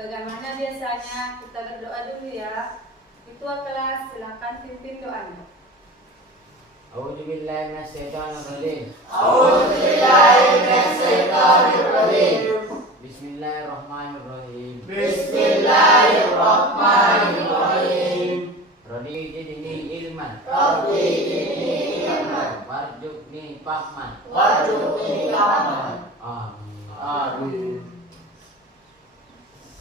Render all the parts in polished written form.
Sebagaimana biasanya kita berdoa dulu ya. Ketua kelas silakan pimpin doanya. A'udzubillahi minasyaitonir rajim. A'udzubillahi minasyaitonir rajim. Bismillahirrahmanirrahim. Bismillahirrahmanirrahim. Rabbi zidni ilman. Rabbi zidni ilman. Warzuqni fahman. Warzuqni fahman. Amin. Amin.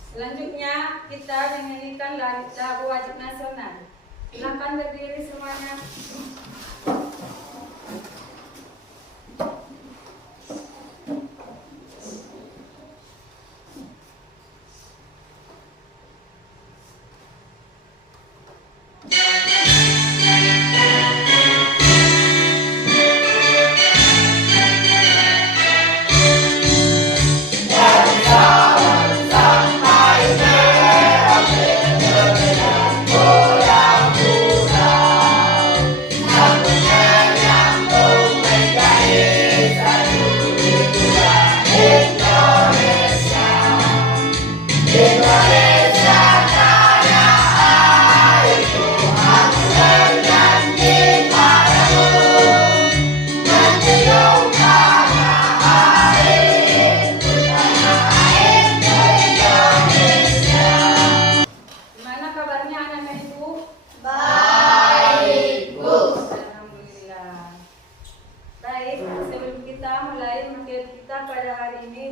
Selanjutnya kita menyanyikan lagu wajib nasional. Silakan berdiri semuanya.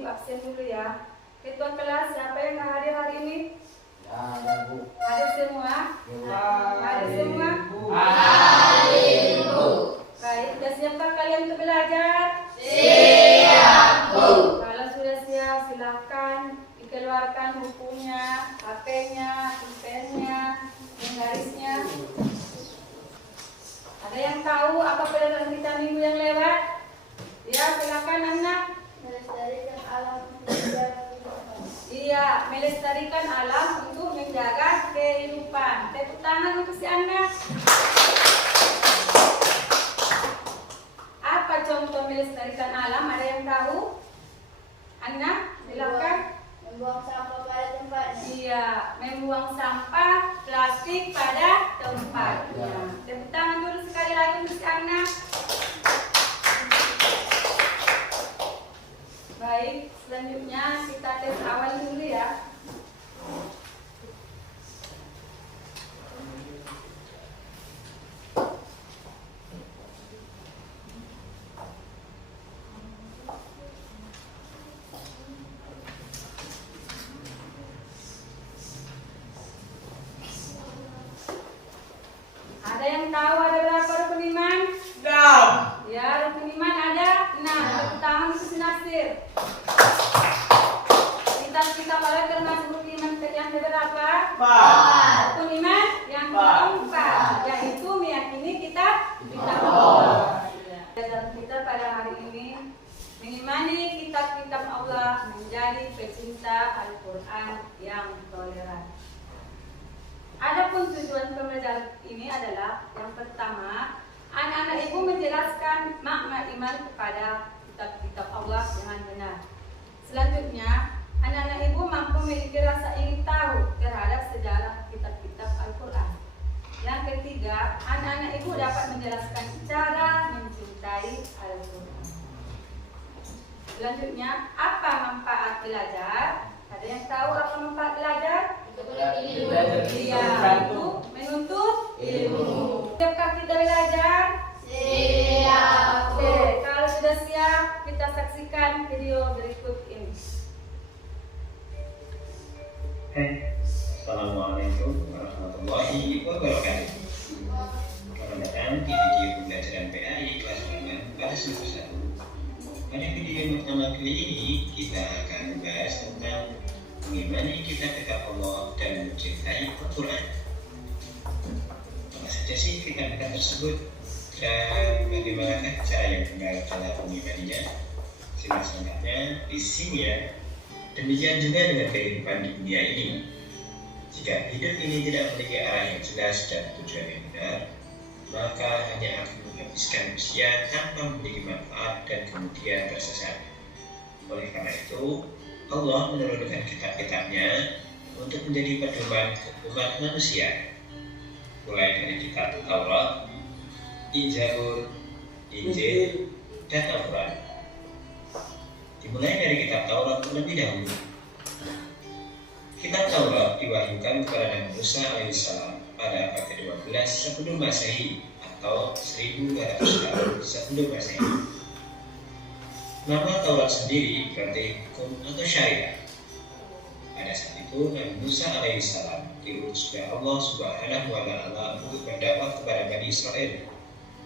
Absen dulu ya. Ketua kelas siapa yang hadir hari ini? Ya, ada Bu. Hadir semua? Hadir semua? Hadir, Bu. Baik, sudah siapkah kalian untuk belajar? Siap, Bu. Kalau sudah siap, silakan dikeluarkan bukunya, HP-nya, pennya, penggarisnya. Ada yang tahu apa pelajaran kita minggu yang lewat? Ya, silakan anak. Melestarikan alam. Iya, melestarikan alam untuk menjaga kehidupan. Tepuk tangan untuk si anak. Apa contoh melestarikan alam? Ada yang tahu? Anak, silakan. Membuang sampah pada tempatnya. Iya, membuang sampah plastik pada tempatnya. Tepuk tangan dulu sekali lagi untuk si anak. Baik, selanjutnya kita tes awal dulu ya. Ada yang tahu ada berapa rukun iman? 6. Ya, rukun iman ada 6. Tepuk tangan untuk si Nasir. Kita pada termasuk rukun iman yang keberapa? 4. Rukun iman yang keempat, yaitu meyakini kitab Allah. Dan kita pada hari ini mengimani kitab-kitab Allah, menjadi pecinta Al-Quran yang toleran. Adapun tujuan pembelajaran ini adalah yang pertama, anak-anak ibu menjelaskan makna iman kepada kitab-kitab Allah dengan benar. Selanjutnya, anak-anak ibu mampu memiliki rasa ingin tahu terhadap sejarah kitab-kitab Al-Quran. Yang ketiga, anak-anak ibu dapat menjelaskan cara mencintai Al-Quran. Selanjutnya, apa manfaat belajar? Ada yang tahu apa manfaat belajar? Iya, untuk menuntut ilmu. Siapkah kita belajar? Siap. Oke, kalau sudah siap, kita saksikan video berikut ini. Assalamualaikum warahmatullahi wabarakatuh. Selamat datang di video pembelajaran PAI kelas 5 pada semester 1. Pada video pertama kali ini kita akan membahas tentang mengimani kitab-kitab Allah dan mencintai Al-Quran. Apa saja sih kitab-kitab tersebut dan bagaimanakah cara yang benar dalam mengimaninya? Simak selengkapnya di sini ya. Demikian juga dengan kehidupan di dunia ini. Jika hidup ini tidak memiliki arah yang jelas dan tujuan yang benar, maka hanya akan menghabiskan usia tanpa memiliki manfaat dan kemudian tersesat. Oleh karena itu, Allah menurunkan kitab-kitabnya untuk menjadi pedoman umat manusia, mulai dari kitab Taurat, Zabur, Injil, dan Al-Quran. Dimulai dari kitab Taurat terlebih dahulu. Kitab Taurat diwahyukan kepada Nabi Musa alaihissalam pada abad ke-12 sebelum Masehi atau 1200 tahun sebelum Masehi. Nama Taurat sendiri berarti hukum atau syariat. Pada saat itu Nabi Musa alaihissalam diutus oleh Allah Subhanahu wa Ta'ala untuk berdakwah kepada Bani Israel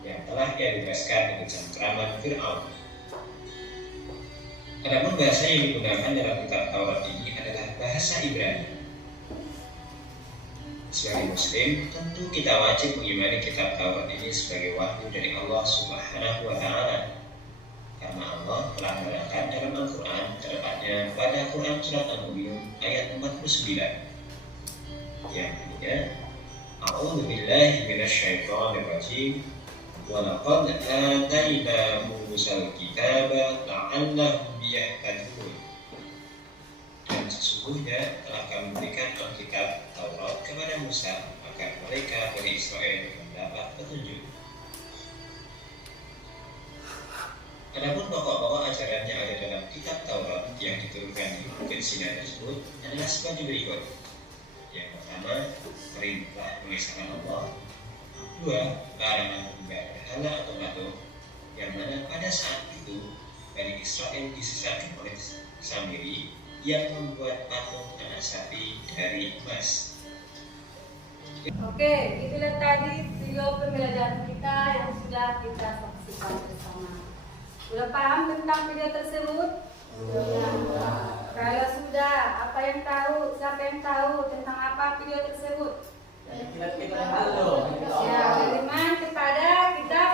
yang telah ia bebaskan dari cengkraman Fir'aun. Adapun bahasa yang digunakan dalam kitab Taurat ini adalah bahasa Ibrani. Sebagai Muslim, tentu kita wajib mengimani kitab Taurat ini sebagai wahyu dari Allah Subhanahu wa Ta'ala, karena Allah telah menerangkan dalam Al-Quran, tepatnya pada Quran Surat Al-Mu'minun ayat 49 yang artinya, A'udzu billahi minasyaitonir rajim, wa laqad atayna Musal kitaba la'allahum yahtadun. Dan sesungguhnya telah kami berikan Alkitab Taurat kepada Musa agar mereka Bani Israel mendapat petunjuk. Adapun pokok-pokok ajaran yang ada dalam kitab Taurat yang diturunkan di Bukit Sinai tersebut adalah sebagai berikut. Yang pertama, perintah mengesahkan Allah. 2. Larangan menyembah berhala atau patung, yang mana pada saat itu Bani Israel disesatkan oleh Samiri yang membuat patung anak sapi dari emas. Oke, itulah tadi video pembelajaran kita yang sudah kita saksikan bersama. Sudah paham tentang video tersebut? Kalau sudah, apa yang tahu? Siapa yang tahu tentang apa video tersebut? Ya, beriman kepada kitab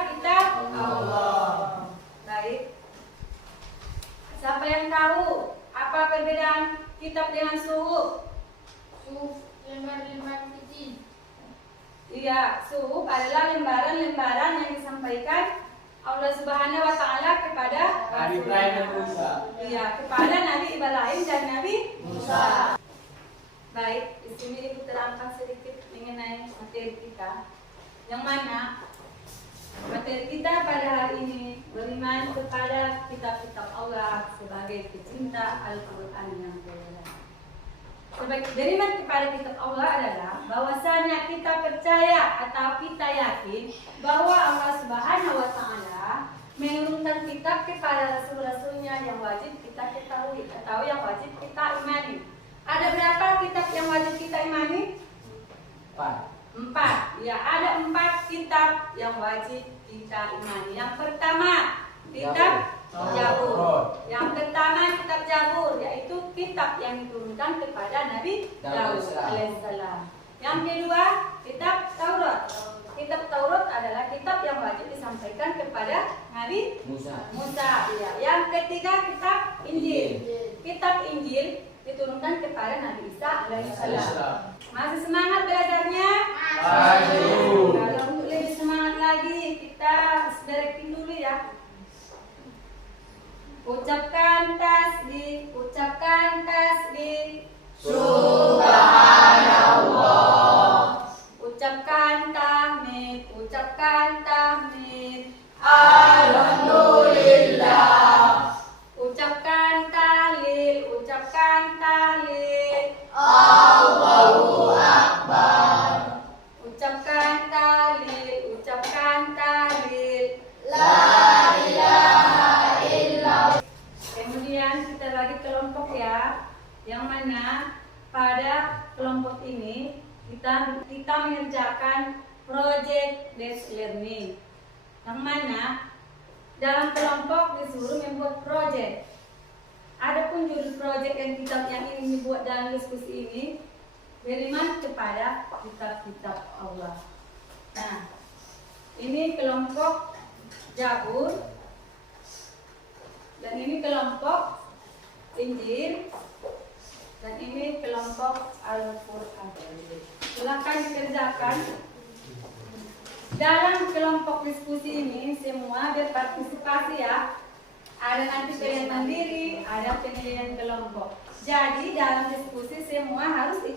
Allah. Baik. Siapa yang tahu apa perbedaan kitab dengan suhuf? Suhuf lembar-lembar kecil. Iya, suhuf adalah lembaran-lembaran yang disampaikan Allah Subhanahu wa Ta'ala kepada Nabi Ibrahim dan Musa. Iya, kepada Nabi Ibrahim dan Nabi Musa. Baik, di sini ibu terangkan sedikit mengenai materi kita, yang mana materi kita pada hari ini beriman kepada kitab-kitab Allah sebagai pecinta Al-Quran yang mulia. Sebagai beriman kepada kitab Allah adalah bahwasanya kita percaya atau kita yakin bahwa Allah Subhanahu wa Ta'ala menurunkan kitab kepada rasul-rasulnya yang wajib kita ketahui atau yang wajib kita imani. Ada berapa kitab yang wajib kita imani? 4. Ya, ada 4 kitab yang wajib kita imani. Yang pertama, kitab Zabur. Yang pertama kitab Zabur, yaitu kitab yang diturunkan kepada Nabi Daud alaihissalam. Yang kedua, kitab Taurat. Kitab Taurat adalah kitab yang wajib disampaikan kepada Nabi Musa. Ya. Yang ketiga, kitab Injil. Kitab Injil diturunkan kepada Nabi Isa alaihissalam. Masih semangat belajarnya? Kalau untuk lebih semangat lagi, kita berekin dulu ya. Ucapkan tasbih, ucapkan tasbih. Subhanallah. Ucapkan tahmid, ucapkan tahmid. Alhamdulillah. Ucapkan tahlil, ucapkan tahlil. Allahu Akbar. Ucapkan tahlil, ucapkan tahlil. La ilaha illallah. Kemudian kita lagi kelompok ya, yang mana pada kelompok ini kita mengerjakan project based learning, yang mana dalam kelompok disuruh membuat project. Adapun judul project yang ini dibuat dalam diskusi ini beriman kepada kitab-kitab Allah. Nah, ini kelompok Zabur dan ini kelompok Injil dan ini kelompok Al-Quran. Silakan dikerjakan. Dalam kelompok diskusi ini semua berpartisipasi ya. Ada nanti penilaian mandiri, ada penilaian kelompok. Jadi dalam diskusi semua harus ikut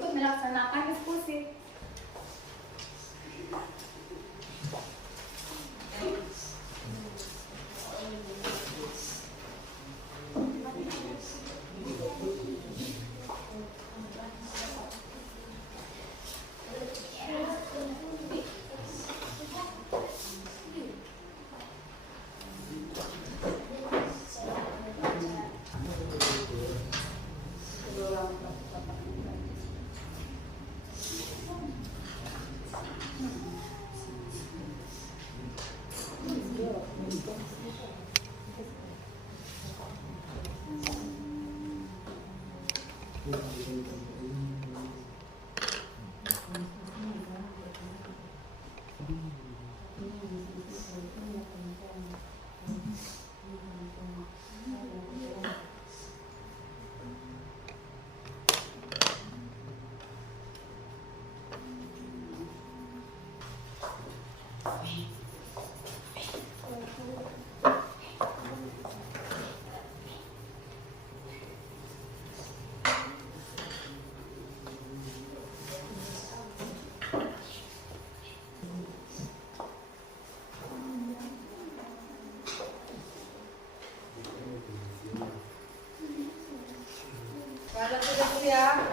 Kalau sudah siap,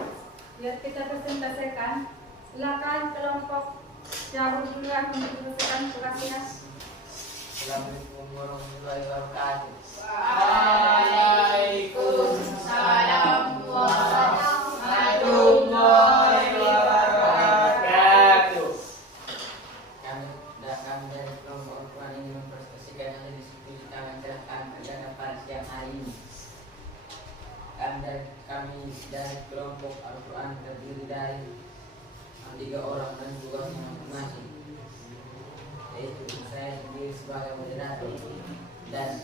biar kita presentasikan. Silakan kelompok Jabur dulu yang mempresentasikan tugasnya. Assalamualaikum warahmatullahi wabarakatuh. Waalaikumsalam warahmatullahi wabarakatuh. Kami dari kelompok Al-Quran ingin mempresentasikan yang diskusi kami mencerahkan pada pada siang hari ini. Kami dari kelompok Al-Quran terdiri dari 3 orang dan tugasnya masing-masing, yaitu saya sendiri sebagai moderator dan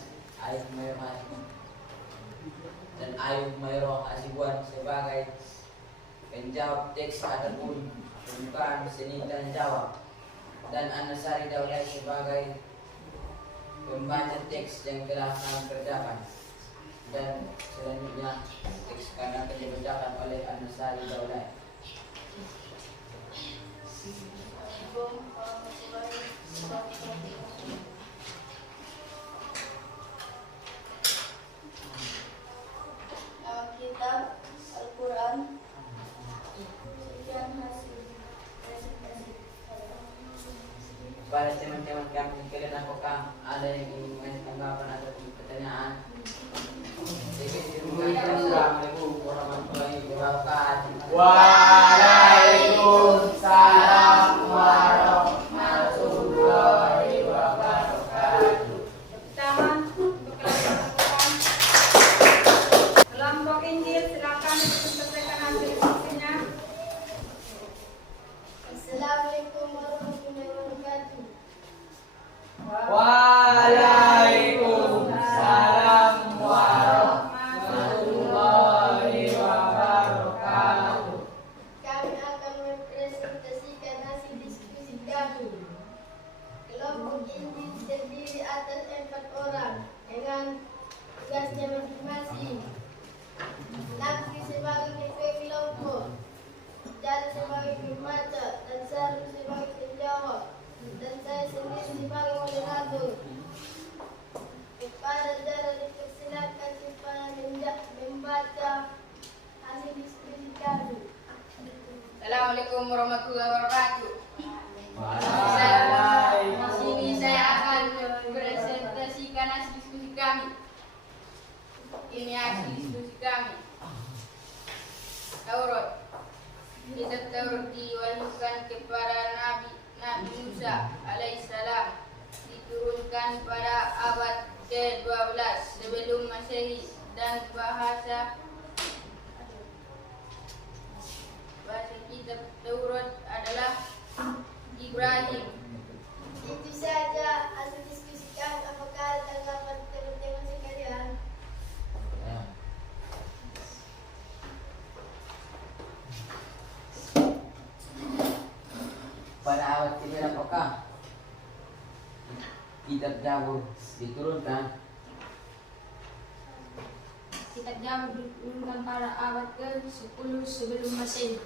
Ayub Mayro Asibuan sebagai penjawab teks ataupun pembukaan seni dan jawab, dan Anasari Daulay sebagai pembaca teks yang telah kami kerjakan. Dan selanjutnya teks akan dibacakan oleh Anasari Daulay. Kitab Al-Quran. Sekian hasil presentasi. Pada teman-teman kami sekalian, apakah ada yang ingin menanggapi atau pertanyaan? Assalamualaikum warahmatullahi wabarakatuh. Waalaikumsalam warahmatullahi wabarakatuh. Tangan untuk kelompok Injil, silakan dipresentasikan hasil diskusinya. Assalamualaikum warahmatullahi wabarakatuh. Waalaikumsalam warahmatullahi wabarakatuh. Kami akan mempresentasikan hasil diskusi kami. Kelompok Injil terdiri atas 4 orang dengan tugasnya masing-masing. Nafri sebagai ketua kelompok, dan sebagai pembaca, dan Sarul sebagai penjawab, dan saya sendiri sebagai moderator. Kepada saudara dipersilakan supaya membaca hasil diskusi kami. Assalamualaikum warahmatullahi wabarakatuh. Di sini saya akan presentasikan hasil diskusi kami. Ini hasil diskusi kami. Taurat. Kitab Taurat diwahyukan kepada Nabi Musa alaihissalam, diturunkan pada abad ke-12 sebelum Masehi, dan bahasa kitab Taurat adalah Ibrani. Itu saja hasil diskusi kami. Apakah ada tanggapan teman-teman sekalian? Pada awal kita apakah kitab Jabur diturunkan? Kitab Jabur diturunkan pada abad ke-10 sebelum Masehi.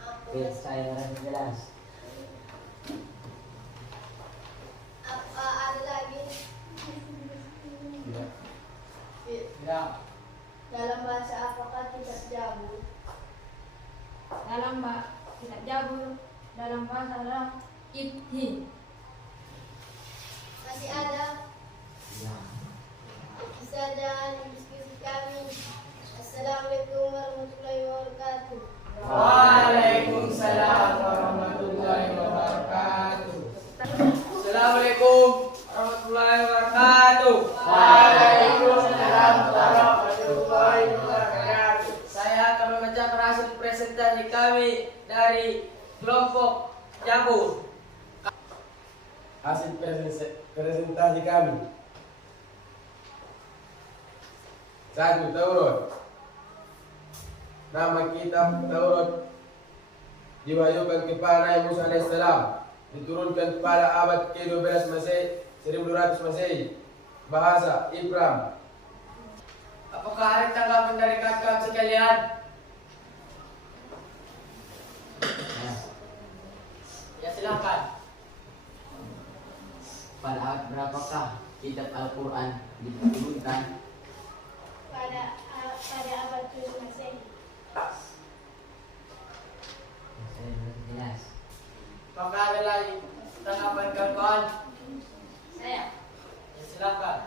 Oke, saya rasa jelas. Apa ada lagi? Ya. Dalam bahasa apakah kitab Jabur? Kitab Jabur dalam bahasa adalah Ibhin. Masih ada? Ya. Itu saja diskusi kami. Assalamualaikum warahmatullahi wabarakatuh. Waalaikumsalam warahmatullahi wabarakatuh. Assalamualaikum warahmatullahi wabarakatuh. Waalaikumsalam warahmatullahi wabarakatuh. Saya akan presentasi kami dari kelompok Jabur. Hasil presentasi kami. 1. Taurat. Nama kitab Taurat diwahyukan kepada Nabi Musa alaihissalam, diturunkan pada abad ke-12 Masehi, 1200 Masehi. Bahasa Ibram. Apakah ada tanggapan dari kakak sekalian? Ya silakan. Pada abad berapakah kitab Al-Quran diturunkan? pada abad ke-7 Masehi. Saya belum jelas. Apakah ada lagi tanggapan kawan? Saya. Ya silakan.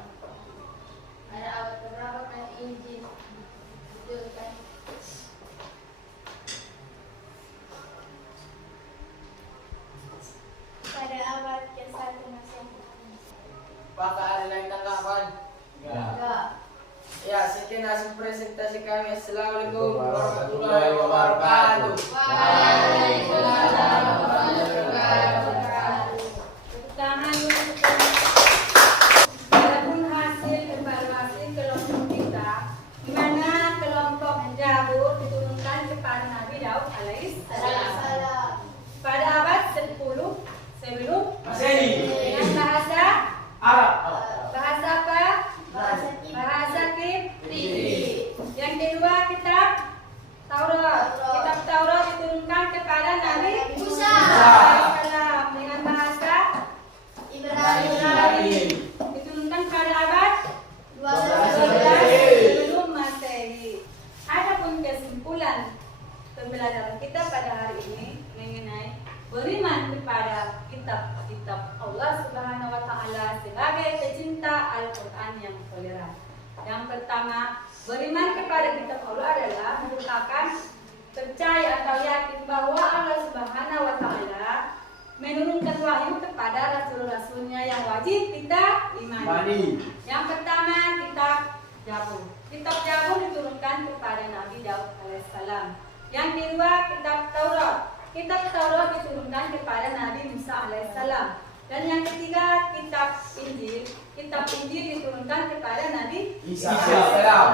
Pada abad keberapa kan Injil diturunkan? Pada abad ke-1 Masehi. Apakah ada lagi tanggapan? Enggak. Ya, sekian hasil presentasi kami. Assalamualaikum warahmatullahi wabarakatuh. Waalaikumsalam warahmatullahi wabarakatuh. Tepuk tangan untuk adapun hasil evaluasi kelompok kita, di mana kelompok Jabur diturunkan kepada Nabi Daud alaihissalam pada abad 10 sebelum Masehi. dengan bahasa Arab. bahasa apa? Bahasa Kipti. Yang kedua kitab Taurat. Kitab Taurat diturunkan kepada Nabi Musa alaihissalam dengan bahasa Ibrahim. diturunkan pada abad 12 sebelum Masehi. Adapun kesimpulan pembelajaran kita pada hari ini mengenai beriman kepada kitab-kitab Allah Subhanahu wa taala sebagai pecinta Al-Qur'an yang toleran. Yang pertama, beriman kepada kitab Allah adalah merupakan percaya atau yakin bahwa Allah Subhanahu wa taala menurunkan wahyu kepada rasul-rasulnya yang wajib kita imani. Yang pertama, kitab Jabur. Kitab Jabur diturunkan kepada Nabi Daud alaihissalam. Yang kedua, kitab Taurat. Kitab Taurat diturunkan kepada Nabi Musa alaihissalam. Dan yang ketiga, kitab Injil. Kitab Injil diturunkan kepada Nabi Isa alaihissalam.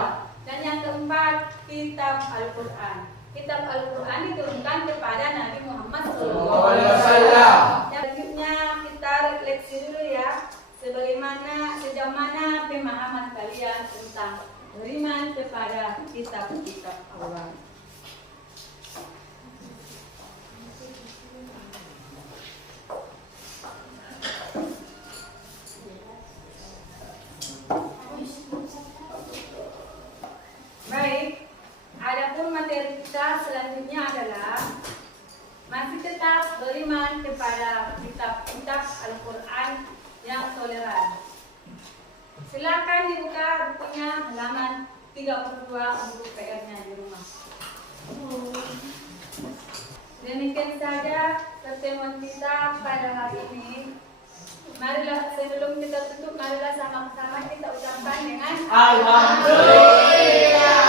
Dan yang keempat, kitab Al-Quran. Kitab Al-Quran diturunkan kepada Nabi Muhammad SAW. Yang selanjutnya kita refleksi dulu ya, sejauh mana pemahaman kalian tentang beriman kepada kitab-kitab Allah. Baik, adapun materi kita selanjutnya adalah masih tetap beriman kepada kitab-kitab Al-Quran yang toleran. Silakan dibuka bukunya halaman 32 untuk PR-nya di rumah. Demikian saja pertemuan kita pada hari ini. Marilah sebelum kita tutup, marilah sama-sama kita ucapkan dengan Alhamdulillah.